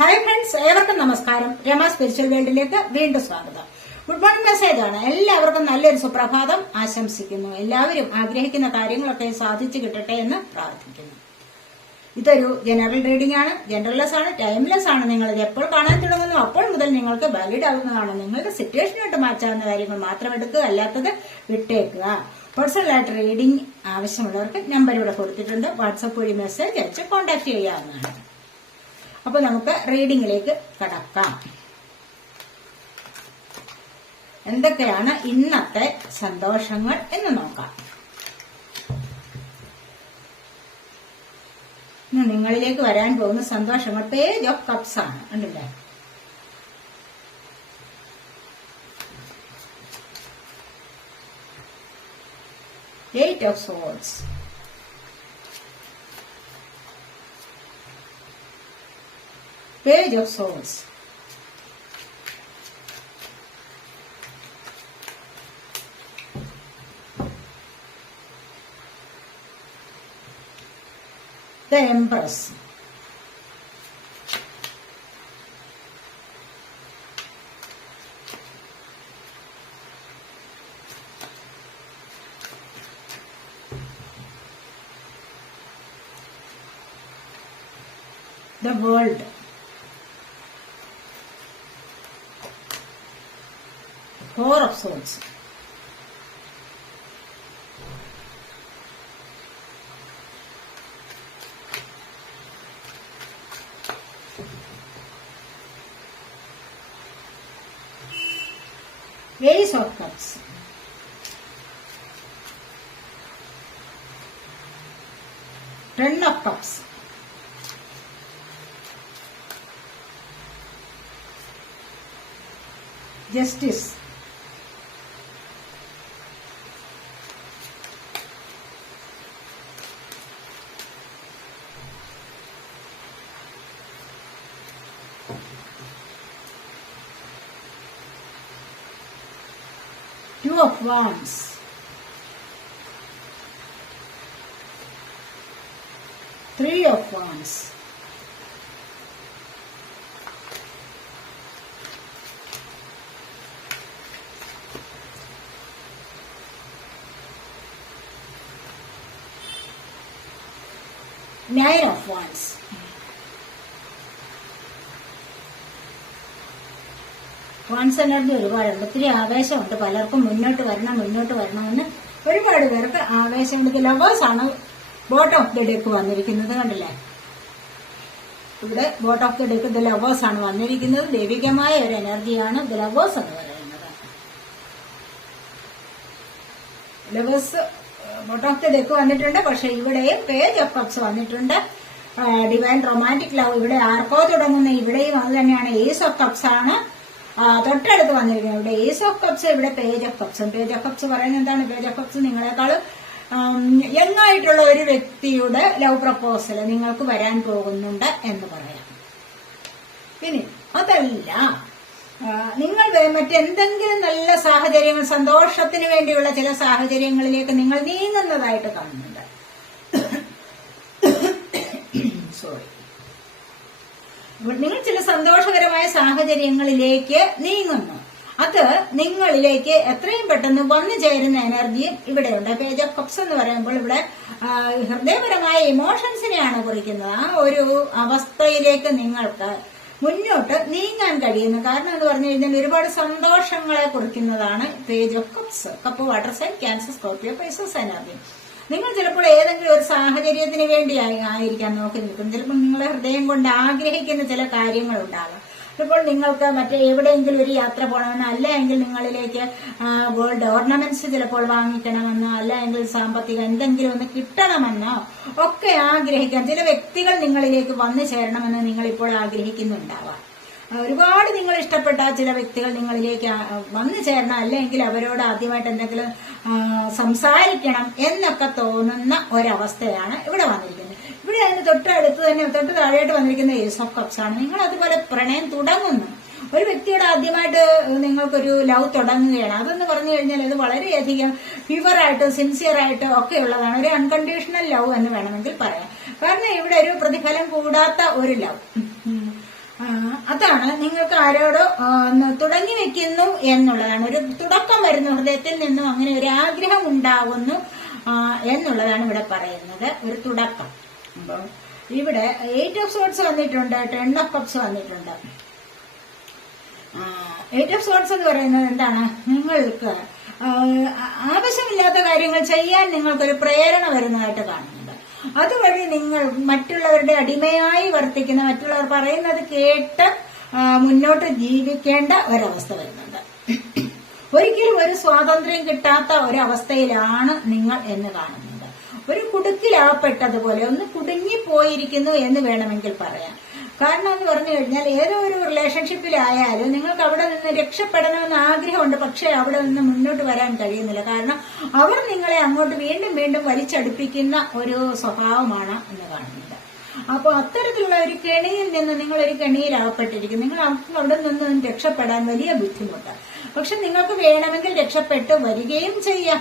Hi friends ഏവർക്കും നമസ്കാരം. Rama spiritual വേൾഡിലേക്ക് വീണ്ടും സ്വാഗതം. ഗുഡ് മോർണിംഗ് മെസ്സേജ് ആണ്. എല്ലാവർക്കും നല്ലൊരു സുപ്രഭാതം ആശംസിക്കുന്നു. എല്ലാവരും ആഗ്രഹിക്കുന്ന കാര്യങ്ങളൊക്കെ സാധിച്ചു കിട്ടട്ടെ എന്ന് പ്രാർത്ഥിക്കുന്നു. ഇതൊരു ജനറൽ റീഡിംഗ് ആണ്. ജനറൽലെസ് ആണ് ടൈംലെസ് ആണ്. നിങ്ങൾ ഇത് എപ്പോൾ കാണാൻ തുടങ്ങുന്നു അപ്പോൾ മുതൽ നിങ്ങൾക്ക് വാലിഡ് ആകുന്നതാണ് നിങ്ങളുടെ സിറ്റുവേഷനായിട്ട് മാറ്റാവുന്ന കാര്യങ്ങൾ മാത്രം എടുക്കുക അല്ലാത്തത് വിട്ടേക്കുക. പേഴ്സണലായിട്ട് റീഡിംഗ് ആവശ്യമുള്ളവർക്ക് നമ്പർ ഇവിടെ കൊടുത്തിട്ടുണ്ട്. വാട്സപ്പ് വഴി മെസ്സേജ് അയച്ച് കോൺടാക്ട് ചെയ്യാവുന്നതാണ്. അപ്പൊ നമുക്ക് റീഡിംഗിലേക്ക് കടക്കാം. എന്തൊക്കെയാണ് ഇന്നത്തെ സന്തോഷങ്ങൾ എന്ന് നോക്കാം. ഇന്ന് നിങ്ങളിലേക്ക് വരാൻ പോകുന്ന സന്തോഷങ്ങൾ പേജ് ഓഫ് കപ്സ് ആണ്. ഉണ്ടല്ലേ eight of swords Page of Swords. The Empress. The World. Four of Swords. Ace of Cups. Ten of Cups. Justice. Two of Wands. Three of Wands. Nine of Wands. Wands energy ഒരുപാടുണ്ട് ഒത്തിരി ആവേശമുണ്ട്. പലർക്കും മുന്നോട്ട് വരണം മുന്നോട്ട് വരണമെന്ന് ഒരുപാട് പേർക്ക് ആവേശമുണ്ട്. ആണ് ബോട്ട് ഓഫ് ദി ഡെക്ക് വന്നിരിക്കുന്നത് കണ്ടില്ലേ? ഇവിടെ bottom of the deck the lovers ആണ് വന്നിരിക്കുന്നത്. ദൈവികമായ ഒരു എനർജിയാണ് ദ ലവേഴ്സ് എന്ന് പറയുന്നത്. Lovers bottom of the deck വന്നിട്ടുണ്ട്. പക്ഷെ ഇവിടെയും പേജ് ഓഫ് കപ്സ് വന്നിട്ടുണ്ട്. ഡിവൈൻ റൊമാന്റിക് ലവ് ഇവിടെ ആർക്കോ തുടങ്ങുന്ന ഇവിടെയും അത് തന്നെയാണ്. ഏസ് ഓഫ് കപ്സ് ആണ്. തൊട്ടടുത്ത് വന്നിരിക്കുന്നത് ഇവിടെ ഏസ് ഓഫ് കപ്സ് ഇവിടെ page of cups page of cups പറയുന്നത് എന്താണ്? പേജ് ഓഫ് കപ്സ് നിങ്ങളെക്കാൾ യങ്ങായിട്ടുള്ള ഒരു വ്യക്തിയുടെ ലവ് പ്രപ്പോസൽ നിങ്ങൾക്ക് വരാൻ പോകുന്നുണ്ട് എന്ന് പറയാം. പിന്നെ അതല്ല നിങ്ങൾ മറ്റെന്തെങ്കിലും നല്ല സാഹചര്യങ്ങൾ സന്തോഷത്തിന് വേണ്ടിയുള്ള ചില സാഹചര്യങ്ങളിലേക്ക് നിങ്ങൾ നീങ്ങുന്നതായിട്ട് കാണുന്നുണ്ട്. സോറി നിങ്ങൾ ചില സന്തോഷകരമായ സാഹചര്യങ്ങളിലേക്ക് നീങ്ങുന്നു. അത് നിങ്ങളിലേക്ക് എത്രയും പെട്ടെന്ന് വന്നു ചേരുന്ന എനർജിയും ഇവിടെയുണ്ട്. പേജ് ഓഫ് കപ്സ് എന്ന് പറയുമ്പോൾ ഇവിടെ ഹൃദയപരമായ ഇമോഷൻസിനെയാണ് കുറിക്കുന്നത്. ആ ഒരു അവസ്ഥയിലേക്ക് നിങ്ങൾക്ക് മുന്നോട്ട് നീങ്ങാൻ കഴിയുന്നു. കാരണം എന്ന് പറഞ്ഞു കഴിഞ്ഞാൽ ഒരുപാട് സന്തോഷങ്ങളെ കുറിക്കുന്നതാണ് page of cups cup water sign Cancer Scorpio Pisces energy നിങ്ങൾ ചിലപ്പോൾ ഏതെങ്കിലും ഒരു സാഹചര്യത്തിന് വേണ്ടി ആയി- ആയിരിക്കാം നോക്കി നിൽക്കുന്നത് ചിലപ്പോൾ നിങ്ങളെ ഹൃദയം കൊണ്ട് ആഗ്രഹിക്കുന്ന ചില കാര്യങ്ങൾ കാര്യങ്ങളുണ്ടാകാം. ഇപ്പോൾ നിങ്ങൾക്ക് മറ്റേ എവിടെയെങ്കിലും ഒരു യാത്ര പോകണമെന്ന് അല്ല എങ്കിൽ നിങ്ങളിലേക്ക് ഗോൾഡ് ഓർണമെന്റ്സ് ചിലപ്പോൾ വാങ്ങിക്കണമെന്നോ അല്ല എങ്കിൽ സാമ്പത്തികം എന്തെങ്കിലും ഒന്ന് കിട്ടണമെന്നോ ഒക്കെ ആഗ്രഹിക്കാം. ചില വ്യക്തികൾ നിങ്ങളിലേക്ക് വന്നു ചേരണമെന്ന് നിങ്ങൾ ഇപ്പോൾ ആഗ്രഹിക്കുന്നുണ്ടാവാം. ഒരുപാട് നിങ്ങൾ ഇഷ്ടപ്പെട്ട ചില വ്യക്തികൾ നിങ്ങളിലേക്ക് വന്നു ചേരണം. അല്ലെങ്കിൽ അവരോട് ആദ്യമായിട്ട് എന്തെങ്കിലും സംസാരിക്കണം എന്നൊക്കെ തോന്നുന്ന ഒരവസ്ഥയാണ് ഇവിടെ വന്നിരിക്കുന്നത്. ഇവിടെ അതിന് തൊട്ടടുത്ത് തന്നെ തൊട്ട് താഴെയായിട്ട് വന്നിരിക്കുന്ന ഏസ് ഓഫ് കപ്സ് ആണ്. നിങ്ങൾ അതുപോലെ പ്രണയം തുടങ്ങുന്നു. ഒരു വ്യക്തിയോട് ആദ്യമായിട്ട് നിങ്ങൾക്കൊരു ലവ് തുടങ്ങുകയാണ്. അതെന്ന് പറഞ്ഞു കഴിഞ്ഞാൽ ഇത് വളരെയധികം പ്യുവറായിട്ട് സിൻസിയർ ആയിട്ട് ഒക്കെ ഉള്ളതാണ്. ഒരു അൺകണ്ടീഷണൽ ലവ് എന്ന് വേണമെങ്കിൽ പറയാം. കാരണം ഇവിടെ ഒരു പ്രതിഫലം കൂടാത്ത ഒരു ലവ് അതാണ് നിങ്ങൾക്ക് ആരോടോ തുടങ്ങി വെക്കുന്നു എന്നുള്ളതാണ്. ഒരു തുടക്കം വരുന്നു ഹൃദയത്തിൽ നിന്നും അങ്ങനെ ഒരു ആഗ്രഹം ഉണ്ടാവുന്നു എന്നുള്ളതാണ് ഇവിടെ പറയുന്നത്. ഒരു തുടക്കം. അപ്പം ഇവിടെ എയ്റ്റ് ഓഫ് സോട്സ് വന്നിട്ടുണ്ട് ടെൻ ഓഫ് കപ്സ് വന്നിട്ടുണ്ട്. എയ്റ്റ് ഓഫ് സോട്സ് എന്ന് പറയുന്നത് എന്താണ്? നിങ്ങൾക്ക് ആവശ്യമില്ലാത്ത കാര്യങ്ങൾ ചെയ്യാൻ നിങ്ങൾക്കൊരു പ്രേരണ വരുന്നതായിട്ട് കാണുന്നുണ്ട്. അതുവഴി നിങ്ങൾ മറ്റുള്ളവരുടെ അടിമയായി വർത്തിക്കുന്ന മറ്റുള്ളവർ പറയുന്നത് കേട്ട് മുന്നോട്ട് ജീവിക്കേണ്ട ഒരവസ്ഥ വരുന്നുണ്ട്. ഒരിക്കലും ഒരു സ്വാതന്ത്ര്യം കിട്ടാത്ത ഒരവസ്ഥയിലാണ് നിങ്ങൾ എന്ന് കാണുന്നത്. ഒരു കുടുക്കിലാപ്പെട്ടതുപോലെ ഒന്ന് കുടുങ്ങിപ്പോയിരിക്കുന്നു എന്ന് വേണമെങ്കിൽ പറയാം. കാരണം എന്ന് പറഞ്ഞു കഴിഞ്ഞാൽ ഏതോ ഒരു റിലേഷൻഷിപ്പിലായാലും നിങ്ങൾക്ക് അവിടെ നിന്ന് രക്ഷപ്പെടണമെന്ന് ആഗ്രഹമുണ്ട് പക്ഷേ അവിടെ നിന്ന് മുന്നോട്ട് വരാൻ കഴിയുന്നില്ല. കാരണം അവർ നിങ്ങളെ അങ്ങോട്ട് വീണ്ടും വീണ്ടും വലിച്ചടുപ്പിക്കുന്ന ഒരു സ്വഭാവമാണ് എന്ന് കാണുന്നത്. അപ്പോൾ അത്തരത്തിലുള്ള ഒരു കെണിയിൽ നിന്ന് നിങ്ങൾ ഒരു കെണിയിൽ അകപ്പെട്ടിരിക്കും നിങ്ങൾ അവിടെ നിന്ന് രക്ഷപ്പെടാൻ വലിയ ബുദ്ധിമുട്ട് പക്ഷെ നിങ്ങൾക്ക് വേണമെങ്കിൽ രക്ഷപ്പെട്ട് വരികയും ചെയ്യാം.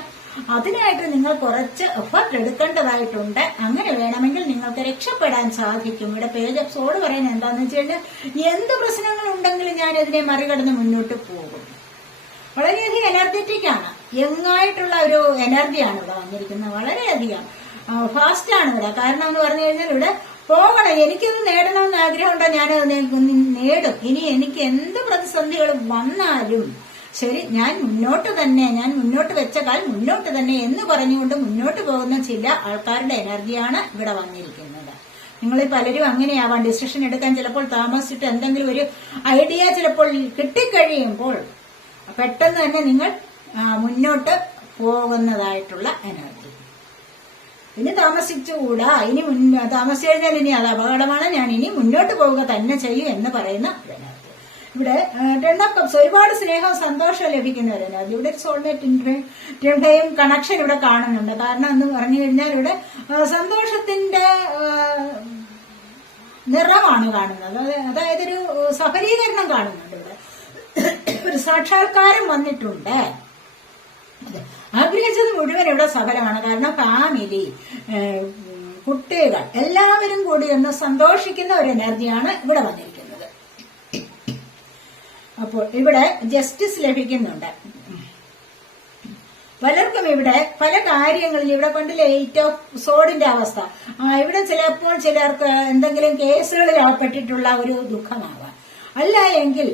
അതിനായിട്ട് നിങ്ങൾ കുറച്ച് എഫർട്ട് എടുക്കേണ്ടതായിട്ടുണ്ട്. അങ്ങനെ വേണമെങ്കിൽ നിങ്ങൾക്ക് രക്ഷപ്പെടാൻ സാധിക്കും. ഇവിടെ പേജ് സോഡ് പറയുന്നത് എന്താണെന്ന് വെച്ച് കഴിഞ്ഞാൽ എന്ത് പ്രശ്നങ്ങൾ ഉണ്ടെങ്കിലും ഞാൻ ഇതിനെ മറികടന്ന് മുന്നോട്ട് പോകും. വളരെയധികം എനർജറ്റിക് ആണ്. യങ്ങായിട്ടുള്ള ഒരു എനർജിയാണ് ഇവിടെ വന്നിരിക്കുന്നത്. വളരെയധികം ഫാസ്റ്റ് ആണ് ഇവിടെ. കാരണം എന്ന് പറഞ്ഞു കഴിഞ്ഞാൽ ഇവിടെ പോകണം. എനിക്കൊന്ന് നേടണമെന്ന് ആഗ്രഹമുണ്ടോ? ഞാൻ നേടും. ഇനി എനിക്ക് എന്ത് പ്രതിസന്ധികൾ വന്നാലും ശരി ഞാൻ മുന്നോട്ട് തന്നെ ഞാൻ മുന്നോട്ട് വെച്ച കാൽ മുന്നോട്ട് തന്നെ എന്ന് പറഞ്ഞുകൊണ്ട് മുന്നോട്ട് പോകുന്ന ചില ആൾക്കാരുടെ എനർജിയാണ് ഇവിടെ വന്നിരിക്കുന്നത്. നിങ്ങൾ പലരും അങ്ങനെയാവാം. ഡിസിഷൻ എടുക്കാൻ ചിലപ്പോൾ താമസിച്ചിട്ട് എന്തെങ്കിലും ഒരു ഐഡിയ ചിലപ്പോൾ കിട്ടിക്കഴിയുമ്പോൾ പെട്ടെന്ന് തന്നെ നിങ്ങൾ മുന്നോട്ട് പോകുന്നതായിട്ടുള്ള എനർജി. ഇനി താമസിച്ചുകൂടാ ഇനി താമസിച്ചു കഴിഞ്ഞാൽ ഇനി അത് അപകടമാണ്. ഞാൻ ഇനി മുന്നോട്ട് പോവുക തന്നെ ചെയ്യും എന്ന് പറയുന്ന ഇവിടെ ടെൻ ഓഫ് കപ്സ് ഒരുപാട് സ്നേഹവും സന്തോഷവും ലഭിക്കുന്ന ഒരു എനർജി ഇവിടെ സോൾമേറ്റിന്റെയും കണക്ഷൻ ഇവിടെ കാണുന്നുണ്ട്. കാരണം എന്ന് പറഞ്ഞു കഴിഞ്ഞാൽ ഇവിടെ സന്തോഷത്തിന്റെ നിറമാണ് കാണുന്നത്. അതായത് ഒരു സഫലീകരണം കാണുന്നുണ്ട് ഇവിടെ. ഒരു സാക്ഷാത്കാരം വന്നിട്ടുണ്ട്. ആഗ്രഹിച്ചത് മുഴുവൻ ഇവിടെ സഫലമാണ്? കാരണം ഫാമിലി കുട്ടികൾ എല്ലാവരും കൂടി ഒന്ന് സന്തോഷിക്കുന്ന ഒരു എനർജിയാണ് ഇവിടെ വന്നിരിക്കുന്നത്. അപ്പോൾ ഇവിടെ ജസ്റ്റിസ് ലഭിക്കുന്നുണ്ട്. പലർക്കും ഇവിടെ പല കാര്യങ്ങളിൽ ഇവിടെ കണ്ടില്ലേ ലേറ്റ് ഓഫ് സോഡിന്റെ അവസ്ഥ. ഇവിടെ ചിലപ്പോൾ ചിലർക്ക് എന്തെങ്കിലും കേസുകളിൽ ഏർപ്പെട്ടിട്ടുള്ള ഒരു ദുഃഖമാവാം. അല്ല എങ്കിൽ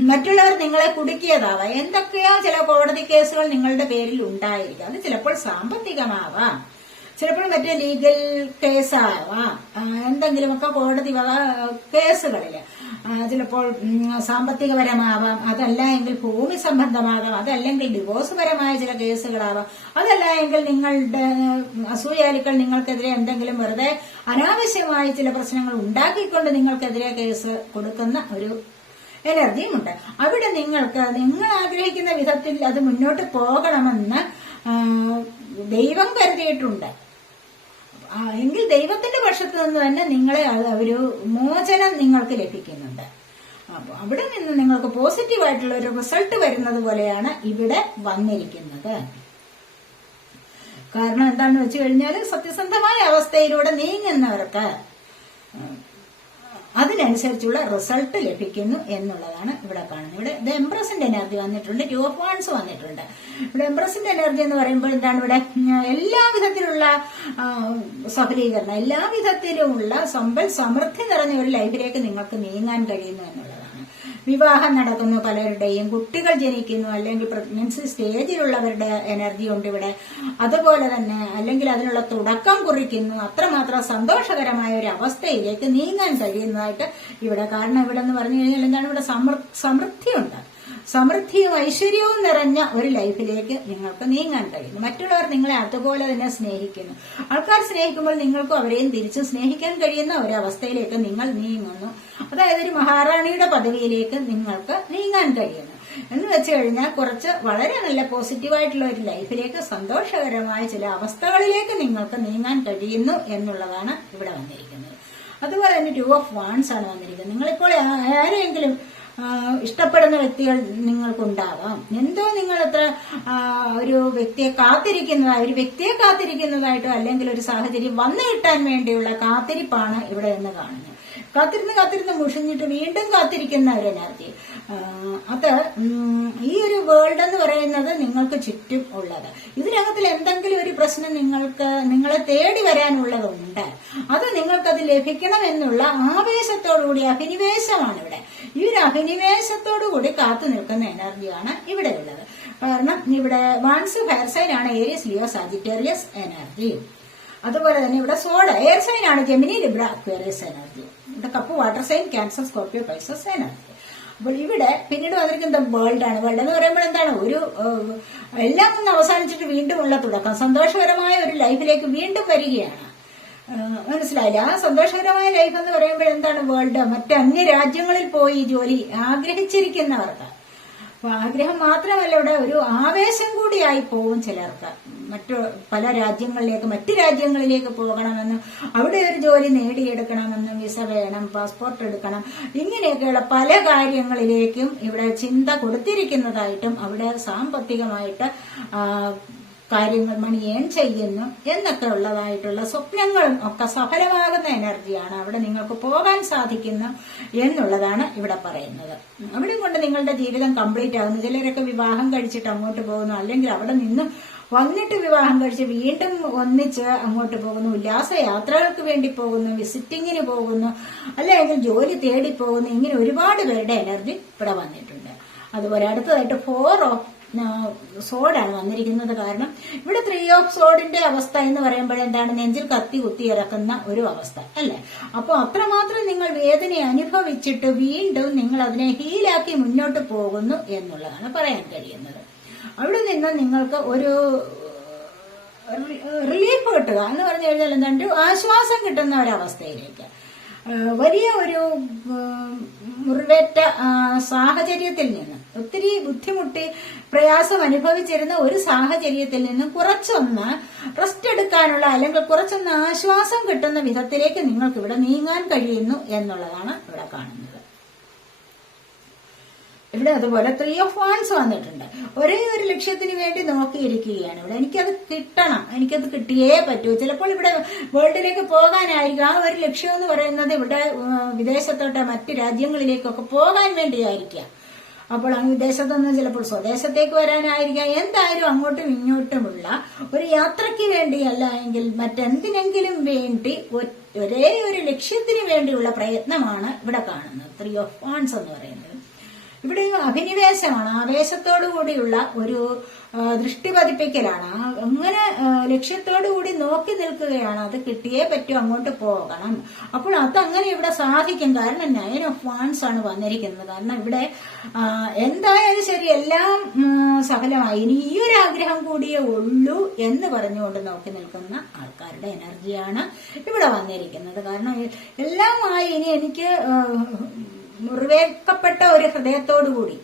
മറ്റുള്ളവർ നിങ്ങളെ കുടുക്കിയതാവാം. എന്തൊക്കെയോ ചില കോടതി കേസുകൾ നിങ്ങളുടെ പേരിൽ ഉണ്ടായിരിക്കാം. അത് ചിലപ്പോൾ സാമ്പത്തികമാവാം. ചിലപ്പോൾ മറ്റേ ലീഗൽ കേസാവാം. എന്തെങ്കിലുമൊക്കെ കോടതി വക കേസുകളിൽ. ആ, ചിലപ്പോൾ സാമ്പത്തികപരമാവാം. അതല്ല എങ്കിൽ ഭൂമി സംബന്ധമാകാം അതല്ലെങ്കിൽ ഡിവോഴ്സ് പരമായ ചില കേസുകളാവാം. അതല്ല എങ്കിൽ നിങ്ങളുടെ അസൂയാലുക്കൾ നിങ്ങൾക്കെതിരെ എന്തെങ്കിലും വെറുതെ അനാവശ്യമായി ചില പ്രശ്നങ്ങൾ ഉണ്ടാക്കിക്കൊണ്ട് നിങ്ങൾക്കെതിരെ കേസ് കൊടുക്കുന്ന ഒരു എനർജിയും ഉണ്ട് അവിടെ നിങ്ങൾക്ക് നിങ്ങൾ ആഗ്രഹിക്കുന്ന വിധത്തിൽ അത് മുന്നോട്ട് പോകണമെന്ന് ദൈവം കരുതിയിട്ടുണ്ട്. എങ്കിൽ ദൈവത്തിന്റെ പക്ഷത്ത് നിന്ന് തന്നെ നിങ്ങളെ ഒരു മോചനം നിങ്ങൾക്ക് ലഭിക്കുന്നുണ്ട്. അപ്പോൾ അവിടെ നിന്ന് നിങ്ങൾക്ക് പോസിറ്റീവായിട്ടുള്ള ഒരു റിസൾട്ട് വരുന്നത് പോലെയാണ് ഇവിടെ വന്നിരിക്കുന്നത്. കാരണം എന്താണെന്ന് വെച്ച് കഴിഞ്ഞാൽ സത്യസന്ധമായ അവസ്ഥയിലൂടെ നീങ്ങുന്നവർക്ക് അതിനനുസരിച്ചുള്ള റിസൾട്ട് ലഭിക്കുന്നു എന്നുള്ളതാണ് ഇവിടെ കാണുന്നത്. ഇവിടെ ഇത് എംപ്രസിന്റെ എനർജി വന്നിട്ടുണ്ട് ടു ഓഫ് വാൺസ് വന്നിട്ടുണ്ട്. ഇവിടെ എംപ്രസിന്റെ എനർജി എന്ന് പറയുമ്പോൾ എന്താണ് ഇവിടെ? എല്ലാവിധത്തിലുള്ള എല്ലാ വിധത്തിലുള്ള സഫലീകരണം എല്ലാ വിധത്തിലുമുള്ള സമ്പൽ സമൃദ്ധി നിറഞ്ഞ ഒരു ലൈഫിലേക്ക് നിങ്ങൾക്ക് നീങ്ങാൻ കഴിയുന്നു എന്നുള്ളതാണ് വിവാഹം നടക്കുന്നു പലരുടെയും. കുട്ടികൾ ജനിക്കുന്നു അല്ലെങ്കിൽ പ്രഗ്നൻസി സ്റ്റേജിലുള്ളവരുടെ എനർജി ഉണ്ട് ഇവിടെ. അതുപോലെ തന്നെ അല്ലെങ്കിൽ അതിനുള്ള തുടക്കം കുറിക്കുന്നു. അത്രമാത്രം സന്തോഷകരമായ ഒരു അവസ്ഥയിലേക്ക് നീങ്ങാൻ കഴിയുന്നതായിട്ട് ഇവിടെ കാരണം ഇവിടെ എന്ന് പറഞ്ഞു കഴിഞ്ഞാൽ എന്താണ്? ഇവിടെ സമൃ- സമൃദ്ധിയുണ്ട്. സമൃദ്ധിയും ഐശ്വര്യവും നിറഞ്ഞ ഒരു ലൈഫിലേക്ക് നിങ്ങൾക്ക് നീങ്ങാൻ കഴിയുന്നു. മറ്റുള്ളവർ നിങ്ങളെ അതുപോലെ തന്നെ സ്നേഹിക്കുന്നു. ആൾക്കാർ സ്നേഹിക്കുമ്പോൾ നിങ്ങൾക്കും അവരെയും തിരിച്ചും സ്നേഹിക്കാൻ കഴിയുന്ന ഒരു നിങ്ങൾ നീങ്ങുന്നു. അതായത് ഒരു മഹാറാണിയുടെ പദവിയിലേക്ക് നിങ്ങൾക്ക് നീങ്ങാൻ കഴിയുന്നു. എന്ന് വെച്ച് കഴിഞ്ഞാൽ കുറച്ച് വളരെ നല്ല പോസിറ്റീവായിട്ടുള്ള ഒരു ലൈഫിലേക്ക് സന്തോഷകരമായ ചില അവസ്ഥകളിലേക്ക് നിങ്ങൾക്ക് നീങ്ങാൻ കഴിയുന്നു എന്നുള്ളതാണ് ഇവിടെ വന്നിരിക്കുന്നത്. അതുപോലെ തന്നെ ടു ഓഫ് വാൺസ് ആണ് വന്നിരിക്കുന്നത്. നിങ്ങളിപ്പോൾ ആരെങ്കിലും ഇഷ്ടപ്പെടുന്ന വ്യക്തികൾ നിങ്ങൾക്കുണ്ടാവാം. എന്തോ നിങ്ങൾ അത്ര ഒരു വ്യക്തിയെ കാത്തിരിക്കുന്നതായി ഒരു വ്യക്തിയെ കാത്തിരിക്കുന്നതായിട്ടോ അല്ലെങ്കിൽ ഒരു സാഹചര്യം വന്നു കിട്ടാൻ വേണ്ടിയുള്ള കാത്തിരിപ്പാണ് ഇവിടെ എന്ന് കാണുന്നത് കാത്തിരുന്ന് കാത്തിരുന്ന് മുഷിഞ്ഞിട്ട് വീണ്ടും കാത്തിരിക്കുന്ന ഒരു എനർജി. അത് ഈ ഒരു വേൾഡ് എന്ന് പറയുന്നത് നിങ്ങൾക്ക് ചുറ്റും ഉള്ളത്. ഇതിനകത്തിൽ എന്തെങ്കിലും ഒരു പ്രശ്നം നിങ്ങൾക്ക് നിങ്ങളെ തേടി വരാനുള്ളതുണ്ട് അത് നിങ്ങൾക്കത് ലഭിക്കണം എന്നുള്ള ആവേശത്തോടുകൂടി അഭിനിവേശമാണ് ഇവിടെ ഈ ഒരു അഭിനിവേശത്തോടു കൂടി കാത്തു നിൽക്കുന്ന എനർജിയാണ് ഇവിടെ ഉള്ളത് കാരണം ഇവിടെ വൺസ് ഫയർ സൈൻ ആണ് ഏരിയസ് ലിയോ സാജിറ്റേറിയസ് എനർജി അതുപോലെ തന്നെ ഇവിടെ സോഡ എയർ സൈൻ ആണ് ജെമിനി ലിബ്ര അക്വേറിയസ് എനർജി ഇവിടെ cup water sign Cancer Scorpio Pisces energy അപ്പോൾ ഇവിടെ പിന്നീട് വന്നിരിക്കുന്ന വേൾഡ് ആണ്. വേൾഡ് എന്ന് പറയുമ്പോൾ എന്താണ്? ഒരു എല്ലാം ഒന്ന് അവസാനിച്ചിട്ട് വീണ്ടും ഉള്ള തുടക്കം. സന്തോഷകരമായ ഒരു ലൈഫിലേക്ക് വീണ്ടും വരികയാണ്. മനസ്സിലായില്ല. ആ സന്തോഷകരമായ ലൈഫ് എന്ന് പറയുമ്പോൾ എന്താണ് വേൾഡ് മറ്റ് അന്യ രാജ്യങ്ങളിൽ പോയി ജോലി ആഗ്രഹിച്ചിരിക്കുന്നവർക്ക്. ആഗ്രഹം മാത്രമല്ല ഇവിടെ ഒരു ആവേശം കൂടിയായി പോകും ചിലർക്ക്. മറ്റു പല രാജ്യങ്ങളിലേക്ക് മറ്റു രാജ്യങ്ങളിലേക്ക് പോകണമെന്നും അവിടെ ഒരു ജോലി നേടിയെടുക്കണമെന്നും വിസ വേണം പാസ്പോർട്ട് എടുക്കണം ഇങ്ങനെയൊക്കെയുള്ള പല കാര്യങ്ങളിലേക്കും ഇവിടെ ചിന്ത കൊടുത്തിരിക്കുന്നതായിട്ടും അവിടെ സാമ്പത്തികമായിട്ട് കാര്യങ്ങൾ മണി ഏൺ ചെയ്യുന്നു എന്നൊക്കെ ഉള്ളതായിട്ടുള്ള സ്വപ്നങ്ങളും ഒക്കെ സഫലമാകുന്ന എനർജിയാണ് അവിടെ നിങ്ങൾക്ക് പോകാൻ സാധിക്കുന്നു എന്നുള്ളതാണ് ഇവിടെ പറയുന്നത്. അവിടെ കൊണ്ട് നിങ്ങളുടെ ജീവിതം കംപ്ലീറ്റ് ആകുന്നു. ചിലരൊക്കെ വിവാഹം കഴിച്ചിട്ട് അങ്ങോട്ട് പോകുന്നു. അല്ലെങ്കിൽ അവിടെ നിന്ന് വന്നിട്ട് വിവാഹം കഴിച്ച് വീണ്ടും ഒന്നിച്ച് അങ്ങോട്ട് പോകുന്നു. ഉല്ലാസ യാത്രകൾക്ക് വേണ്ടി പോകുന്നു. വിസിറ്റിങ്ങിന് പോകുന്നു. അല്ലെങ്കിൽ ജോലി തേടി പോകുന്നു. ഇങ്ങനെ ഒരുപാട് പേരുടെ എനർജി ഇവിടെ വന്നിട്ടുണ്ട്. അതുപോലെ അടുത്തതായിട്ട് ഫോർ ഓഫ് സോഡാണ് വന്നിരിക്കുന്നത് കാരണം ഇവിടെ ത്രീ ഓഫ് സോഡിന്റെ അവസ്ഥ എന്ന് പറയുമ്പോൾ എന്താണ്? നെഞ്ചിൽ കത്തി കുത്തി ഇറക്കുന്ന ഒരു അവസ്ഥ അല്ലെ? അപ്പോൾ അത്രമാത്രം നിങ്ങൾ വേദന അനുഭവിച്ചിട്ട് വീണ്ടും നിങ്ങൾ അതിനെ ഹീലാക്കി മുന്നോട്ട് പോകുന്നു എന്നുള്ളതാണ് പറയാൻ കഴിയുന്നത്. അവിടെ നിന്ന് നിങ്ങൾക്ക് ഒരു റിലീഫ് കിട്ടുക എന്ന് പറഞ്ഞു കഴിഞ്ഞാൽ എന്താണ്? ആശ്വാസം കിട്ടുന്ന ഒരവസ്ഥയിലേക്ക്. വലിയ ഒരു മുറിവേറ്റ സാഹചര്യത്തിൽ നിന്ന് ഒത്തിരി ബുദ്ധിമുട്ടി പ്രയാസം അനുഭവിച്ചിരുന്ന ഒരു സാഹചര്യത്തിൽ നിന്ന് കുറച്ചൊന്ന് റെസ്റ്റ് എടുക്കാനുള്ള അല്ലെങ്കിൽ കുറച്ചൊന്ന് ആശ്വാസം കിട്ടുന്ന വിധത്തിലേക്ക് നിങ്ങൾക്ക് ഇവിടെ നീങ്ങാൻ കഴിയുന്നു എന്നുള്ളതാണ് ഇവിടെ കാണുന്നത്. ഇവിടെ അതുപോലെ ത്രീ ഓഫ് വാൺസ് വന്നിട്ടുണ്ട്. ഒരേ ഒരു ലക്ഷ്യത്തിന് വേണ്ടി നോക്കിയിരിക്കുകയാണ് ഇവിടെ. എനിക്കത് കിട്ടണം. എനിക്കത് കിട്ടിയേ പറ്റൂ. ചിലപ്പോൾ ഇവിടെ വേൾഡിലേക്ക് പോകാനായിരിക്കും. ആ ഒരു ലക്ഷ്യം എന്ന് പറയുന്നത് ഇവിടെ വിദേശത്തോട്ട് മറ്റ് രാജ്യങ്ങളിലേക്കൊക്കെ പോകാൻ വേണ്ടിയായിരിക്കാം. അപ്പോൾ അങ്ങ് വിദേശത്തുനിന്ന് ചിലപ്പോൾ സ്വദേശത്തേക്ക് വരാനായിരിക്കാം. എന്തായാലും അങ്ങോട്ടും ഇങ്ങോട്ടുമുള്ള ഒരു യാത്രയ്ക്ക് വേണ്ടിയല്ല എങ്കിൽ മറ്റെന്തിനെങ്കിലും വേണ്ടി ഒരേ ഒരു ലക്ഷ്യത്തിന് വേണ്ടിയുള്ള പ്രയത്നമാണ് ഇവിടെ കാണുന്നത്. ത്രീ ഓഫ് വാൺസ് എന്ന് പറയുന്നത്. ഇവിടെ അഭിനിവേശമാണ്. ആവേശത്തോടു കൂടിയുള്ള ഒരു ദൃഷ്ടി പതിപ്പിക്കലാണ്. അങ്ങനെ ആ, ലക്ഷ്യത്തോടു കൂടി നോക്കി നിൽക്കുകയാണ്. അത് കിട്ടിയേ പറ്റൂ അങ്ങോട്ട് പോകണം. അപ്പോൾ അത് അങ്ങനെ ഇവിടെ സാധിക്കും. കാരണം നയൻ ഓഫ് വാൻസ് ആണ് വന്നിരിക്കുന്നത്. കാരണം ഇവിടെ എന്തായാലും ശരി എല്ലാം സഫലമായി. ഇനി ഈ ഒരു ആഗ്രഹം കൂടിയേ ഉള്ളൂ എന്ന് പറഞ്ഞുകൊണ്ട് നോക്കി നിൽക്കുന്ന ആൾക്കാരുടെ എനർജിയാണ് ഇവിടെ വന്നിരിക്കുന്നത്. കാരണം എല്ലാമായി ഇനി എനിക്ക് ആ, ഒരു ഹൃദയത്തോടു ഹൃദയത്തോടുകൂടി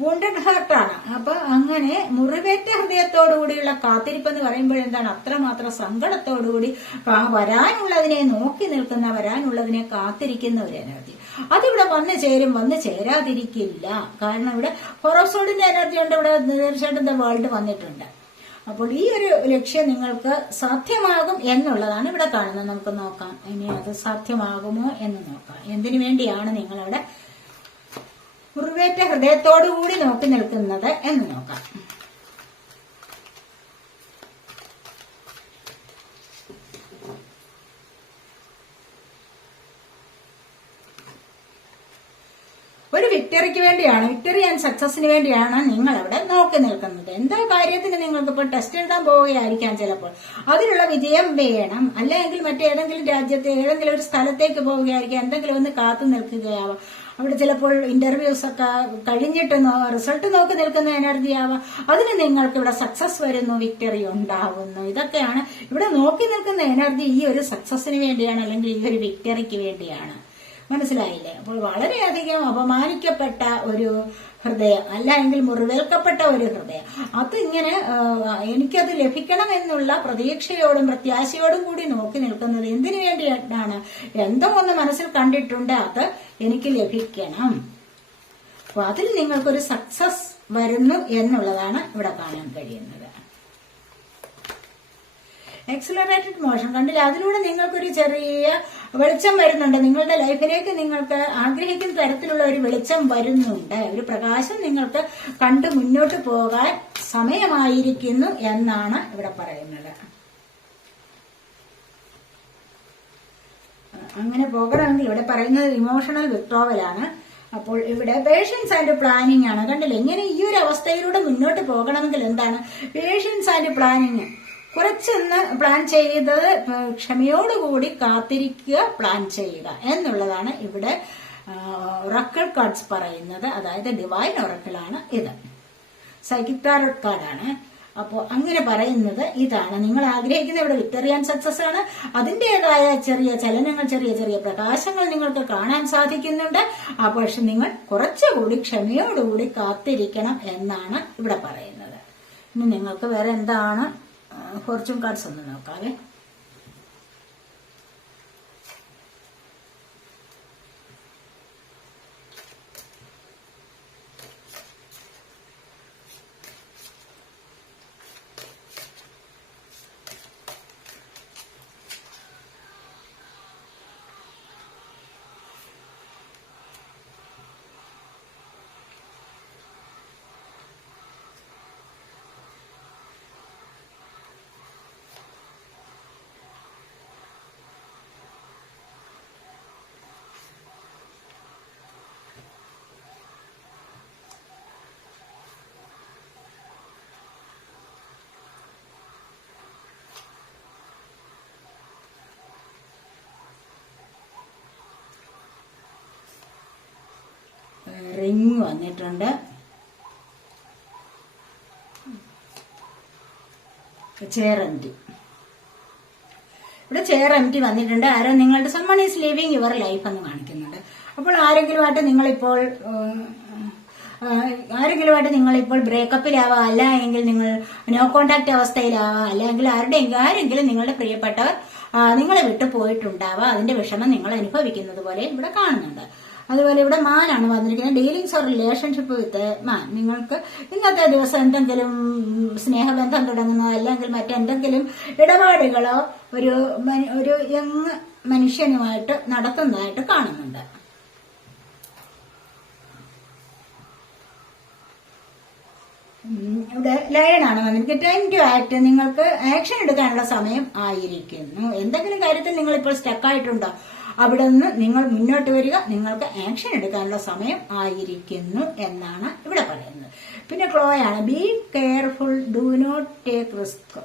വൂണ്ടഡ് ഹാർട്ടാണ് അപ്പൊ അങ്ങനെ മുറിവേറ്റ ഹൃദയത്തോടുകൂടിയുള്ള കാത്തിരിപ്പ് എന്ന് പറയുമ്പോൾ അത്രമാത്രം സങ്കടത്തോടുകൂടി വരാനുള്ളതിനെ നോക്കി നിൽക്കുന്ന വരാനുള്ളതിനെ കാത്തിരിക്കുന്ന ഒരു എനർജി. അതിവിടെ വന്നു ചേരും വന്നു ചേരാതിരിക്കില്ല. കാരണം ഇവിടെ ഹൊറോസോഡിന്റെ എനർജി ഉണ്ട്. ഇവിടെ തീർച്ചയായിട്ടും ദ വേൾഡ് വന്നിട്ടുണ്ട്. അപ്പോൾ ഈ ഒരു ലക്ഷ്യം നിങ്ങൾക്ക് സാധ്യമാകും എന്നുള്ളതാണ് ഇവിടെ കാണുന്നത്. നമുക്ക് നോക്കാം. ഇനി അത് സാധ്യമാകുമോ എന്ന് നോക്കാം. എന്തിനു വേണ്ടിയാണ് നിങ്ങളവിടെ മുറിവേറ്റ ഹൃദയത്തോടുകൂടി നോക്കി നിൽക്കുന്നത് എന്ന് നോക്കാം. ഒരു വിക്ടറിക്ക് വേണ്ടിയാണ് വിക്ടറി ആൻഡ് സക്സസിന് വേണ്ടിയാണ് നിങ്ങൾ അവിടെ നോക്കി നിൽക്കുന്നത്. എന്തോ കാര്യത്തിന് നിങ്ങൾക്ക് ഇപ്പോൾ ടെസ്റ്റ് എഴുതാൻ പോവുകയായിരിക്കാം ചിലപ്പോൾ. അതിനുള്ള വിജയം വേണം. അല്ലെങ്കിൽ മറ്റേതെങ്കിലും രാജ്യത്തെ ഏതെങ്കിലും ഒരു സ്ഥലത്തേക്ക് പോവുകയായിരിക്കാം. എന്തെങ്കിലും ഒന്ന് കാത്തു നിൽക്കുകയാവാം. അവിടെ ചിലപ്പോൾ ഇന്റർവ്യൂസ് ഒക്കെ കഴിഞ്ഞിട്ട് റിസൾട്ട് നോക്കി നിൽക്കുന്ന എനർജി ആവാം. അതിന് നിങ്ങൾക്ക് ഇവിടെ സക്സസ് വരുന്നു വിക്ടറി ഉണ്ടാവുന്നു. ഇതൊക്കെയാണ് ഇവിടെ നോക്കി നിൽക്കുന്ന എനർജി ഈ ഒരു സക്സസിന് വേണ്ടിയാണ് അല്ലെങ്കിൽ ഈ ഒരു വിക്ടറിക്ക് വേണ്ടിയാണ്. മനസ്സിലായില്ലേ? അപ്പോൾ വളരെയധികം അപമാനിക്കപ്പെട്ട ഒരു ഹൃദയം അല്ല എങ്കിൽ മുറിവേൽക്കപ്പെട്ട ഒരു ഹൃദയം. അത് ഇങ്ങനെ എനിക്കത് ലഭിക്കണം എന്നുള്ള പ്രതീക്ഷയോടും പ്രത്യാശയോടും കൂടി നോക്കി നിൽക്കുന്നത് എന്തിനു വേണ്ടിയിട്ടാണ് എന്തോ ഒന്ന് മനസ്സിൽ കണ്ടിട്ടുണ്ട് അത് എനിക്ക് ലഭിക്കണം. അപ്പൊ അതിൽ നിങ്ങൾക്കൊരു സക്സസ് വരുന്നു എന്നുള്ളതാണ് ഇവിടെ കാണാൻ കഴിയുന്നത്. എക്സലറേറ്റഡ് മോഷൻ കണ്ടില്ല? അതിലൂടെ നിങ്ങൾക്കൊരു ചെറിയ വെളിച്ചം വരുന്നുണ്ട്. നിങ്ങളുടെ ലൈഫിലേക്ക് നിങ്ങൾക്ക് ആഗ്രഹിക്കുന്ന തരത്തിലുള്ള ഒരു വെളിച്ചം വരുന്നുണ്ട്. ഒരു പ്രകാശം നിങ്ങൾക്ക് കണ്ട് മുന്നോട്ട് പോകാൻ സമയമായിരിക്കുന്നു എന്നാണ് ഇവിടെ പറയുന്നത്. അങ്ങനെ പോകണമെങ്കിൽ ഇവിടെ പറയുന്നത് ഇമോഷണൽ വിത്ഡ്രോവലാണ് അപ്പോൾ ഇവിടെ പേഷ്യൻസ് ആൻഡ് പ്ലാനിങ് ആണ്. കണ്ടില്ല? ഇങ്ങനെ ഈ ഒരു അവസ്ഥയിലൂടെ മുന്നോട്ട് പോകണമെങ്കിൽ എന്താണ്? പേഷ്യൻസ് ആൻഡ് പ്ലാനിങ് കുറച്ചൊന്ന് പ്ലാൻ ചെയ്ത് ക്ഷമയോടുകൂടി കാത്തിരിക്കുക പ്ലാൻ ചെയ്യുക എന്നുള്ളതാണ് ഇവിടെ ഉറക്കൽ കാർഡ്സ് പറയുന്നത്. അതായത് ഡിവൈൻ ഒറക്കിളാണ് ഇത്. സൈക്കിക് ടാരറ്റ് കാർഡാണ് അങ്ങനെ പറയുന്നത് ഇതാണ്. നിങ്ങൾ ആഗ്രഹിക്കുന്ന ഇവിടെ വിക്ടറിയാൻ സക്സസ് ആണ്. അതിന്റെതായ ചെറിയ ചലനങ്ങൾ ചെറിയ ചെറിയ പ്രകാശങ്ങൾ നിങ്ങൾക്ക് കാണാൻ സാധിക്കുന്നുണ്ട്. ആ പക്ഷെ നിങ്ങൾ കുറച്ചുകൂടി ക്ഷമയോടുകൂടി കാത്തിരിക്കണം എന്നാണ് ഇവിടെ പറയുന്നത്. ഇനി നിങ്ങൾക്ക് വേറെ എന്താണ് ഫോർച്യൂൺ കാർഡ്സ് ഒന്ന് നോക്കാവേ റിങ് വന്നിട്ടുണ്ട്. ചെയർ ഇവിടെ ചെയർ എംറ്റി വന്നിട്ടുണ്ട്. ആരോ നിങ്ങളുടെ someone is living your life എന്ന് കാണിക്കുന്നുണ്ട്. അപ്പോൾ ആരെങ്കിലുമായിട്ട് നിങ്ങളിപ്പോൾ ആരെങ്കിലുമായിട്ട് നിങ്ങളിപ്പോൾ ബ്രേക്കപ്പിലാവാം അല്ല എങ്കിൽ നിങ്ങൾ നോ കോണ്ടാക്ട് അവസ്ഥയിലാവാം അല്ലെങ്കിൽ ആരുടെയെങ്കിലും ആരെങ്കിലും നിങ്ങളുടെ പ്രിയപ്പെട്ടവർ നിങ്ങളെ വിട്ടു പോയിട്ടുണ്ടാവാം അതിന്റെ വിഷമം നിങ്ങൾ അനുഭവിക്കുന്നത് പോലെ ഇവിടെ കാണുന്നുണ്ട്. അതുപോലെ ഇവിടെ മാനാണ് വന്നിരിക്കുന്നത്. Dealings or relationship with man നിങ്ങൾക്ക് ഇന്നത്തെ ദിവസം എന്തെങ്കിലും സ്നേഹബന്ധം തുടങ്ങുന്നോ അല്ലെങ്കിൽ മറ്റെന്തെങ്കിലും ഇടപാടുകളോ ഒരു ഒരു യങ് മനുഷ്യനുമായിട്ട് നടത്തുന്നതായിട്ട് കാണുന്നുണ്ട്. ഇവിടെ ലയണാണ് വന്നിരിക്കുന്നത്. ടൈം ടു ആക്ട് നിങ്ങൾക്ക് ആക്ഷൻ എടുക്കാനുള്ള സമയം ആയിരിക്കുന്നു. എന്തെങ്കിലും കാര്യത്തിൽ നിങ്ങൾ ഇപ്പോൾ സ്റ്റക്കായിട്ടുണ്ടോ അവിടെ നിന്ന് നിങ്ങൾ മുന്നോട്ട് വരിക. നിങ്ങൾക്ക് ആക്ഷൻ എടുക്കാനുള്ള സമയം ആയിരിക്കുന്നു എന്നാണ് ഇവിടെ പറയുന്നത്. പിന്നെ ക്ലോയാണ് be careful do not take risk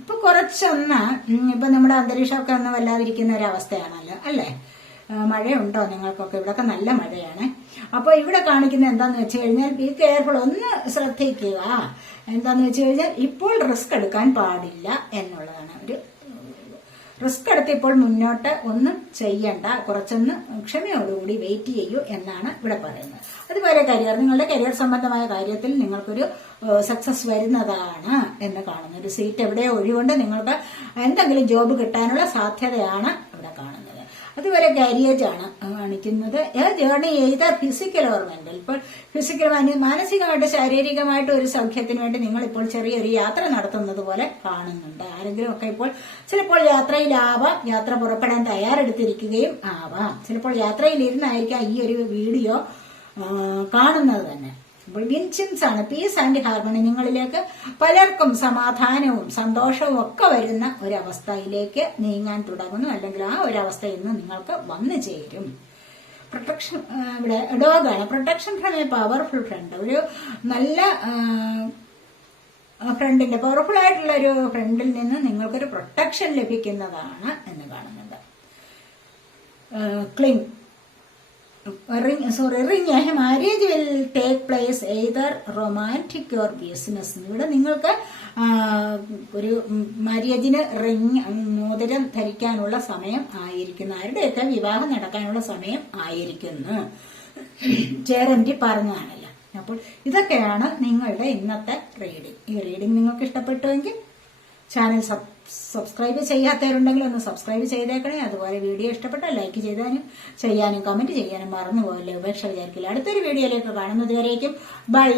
ഇപ്പൊ കുറച്ചൊന്ന് ഇപ്പൊ നമ്മുടെ അന്തരീക്ഷമൊക്കെ ഒന്ന് വല്ലാതിരിക്കുന്ന ഒരു അവസ്ഥയാണല്ലോ അല്ലേ മഴയുണ്ടോ നിങ്ങൾക്കൊക്കെ? ഇവിടൊക്കെ നല്ല മഴയാണ്. അപ്പോൾ ഇവിടെ കാണിക്കുന്ന എന്താന്ന് വെച്ച് കഴിഞ്ഞാൽ ബി കെയർഫുൾ ഒന്ന് ശ്രദ്ധിക്കുക. എന്താന്ന് വെച്ച് കഴിഞ്ഞാൽ ഇപ്പോൾ റിസ്ക് എടുക്കാൻ പാടില്ല എന്നുള്ളതാണ് ഒരു റിസ്ക് എടുത്ത് ഇപ്പോൾ മുന്നോട്ട് ഒന്നും ചെയ്യണ്ട. കുറച്ചൊന്ന് ക്ഷമയോടുകൂടി വെയിറ്റ് ചെയ്യൂ എന്നാണ് ഇവിടെ പറയുന്നത്. അതുപോലെ കരിയർ നിങ്ങളുടെ കരിയർ സംബന്ധമായ കാര്യത്തിൽ നിങ്ങൾക്കൊരു സക്സസ് വരുന്നതാണ് എന്ന് കാണുന്നു. ഒരു സീറ്റ് എവിടെയോ ഒഴിവുണ്ട് നിങ്ങൾക്ക് എന്തെങ്കിലും ജോബ് കിട്ടാനുള്ള സാധ്യതയാണ് ഇവിടെ കാണുന്നത്. അതുപോലെ കരിയേജ് ആണ് കാണിക്കുന്നത്. ജേർണി ചെയ്ത ഫിസിക്കൽ ഓർ മെന്റൽ ഇപ്പോൾ ഫിസിക്കൽ മാനസികമായിട്ട് ശാരീരികമായിട്ട് ഒരു സൗഖ്യത്തിന് വേണ്ടി നിങ്ങൾ ഇപ്പോൾ ചെറിയൊരു യാത്ര നടത്തുന്നത് പോലെ കാണുന്നുണ്ട്. ആരെങ്കിലും ഒക്കെ ഇപ്പോൾ ചിലപ്പോൾ യാത്രയിലാവാം. യാത്ര പുറപ്പെടാൻ തയ്യാറെടുത്തിരിക്കുകയും ആവാം. ചിലപ്പോൾ യാത്രയിലിരുന്നായിരിക്കാം ഈ ഒരു വീഡിയോ കാണുന്നത് തന്നെ. വിൻസിൻസ് ആണ് പീസ് ആൻഡ് ഹാർമണി നിങ്ങളിലേക്ക് പലർക്കും സമാധാനവും സന്തോഷവും ഒക്കെ വരുന്ന ഒരവസ്ഥയിലേക്ക് നീങ്ങാൻ തുടങ്ങുന്നു. അല്ലെങ്കിൽ ആ ഒരവസ്ഥയിൽ നിന്ന് നിങ്ങൾക്ക് വന്നു ചേരും. പ്രൊട്ടക്ഷൻ ഇവിടെ ഡോഗാണ് protection from a powerful friend ഒരു നല്ല ഫ്രണ്ടിന്റെ പവർഫുൾ ആയിട്ടുള്ള ഒരു ഫ്രണ്ടിൽ നിന്ന് നിങ്ങൾക്കൊരു പ്രൊട്ടക്ഷൻ ലഭിക്കുന്നതാണ് എന്ന് കാണുന്നുണ്ട്. Cling ring sorry ring marriage will take place either romantic or business ഇവിടെ നിങ്ങൾക്ക് ഒരു മാരേജിന് റിംഗ് മോതിരം ധരിക്കാനുള്ള സമയം ആയിരിക്കുന്നു. ആരുടെയൊക്കെ വിവാഹം നടക്കാനുള്ള സമയം ആയിരിക്കുന്നു. ചേരന്റി പറഞ്ഞതാണല്ലോ. അപ്പോൾ ഇതൊക്കെയാണ് നിങ്ങളുടെ ഇന്നത്തെ റീഡിംഗ് ഈ റീഡിംഗ് നിങ്ങൾക്ക് ഇഷ്ടപ്പെട്ടുവെങ്കിൽ ചാനൽ സബ് സബ്സ്ക്രൈബ് ചെയ്യാത്തവരുണ്ടെങ്കിൽ ഒന്ന് സബ്സ്ക്രൈബ് ചെയ്തേക്കണേ. അതുപോലെ വീഡിയോ ഇഷ്ടപ്പെട്ടാൽ ലൈക്ക് ചെയ്താനും ചെയ്യാനും കമന്റ് ചെയ്യാനും മറന്നു പോകല്ലേ. ഉപേക്ഷ വിചാരിക്കില്ല. അടുത്തൊരു വീഡിയോയിലേക്ക് കാണുന്നതുവരേക്കും. ബൈ.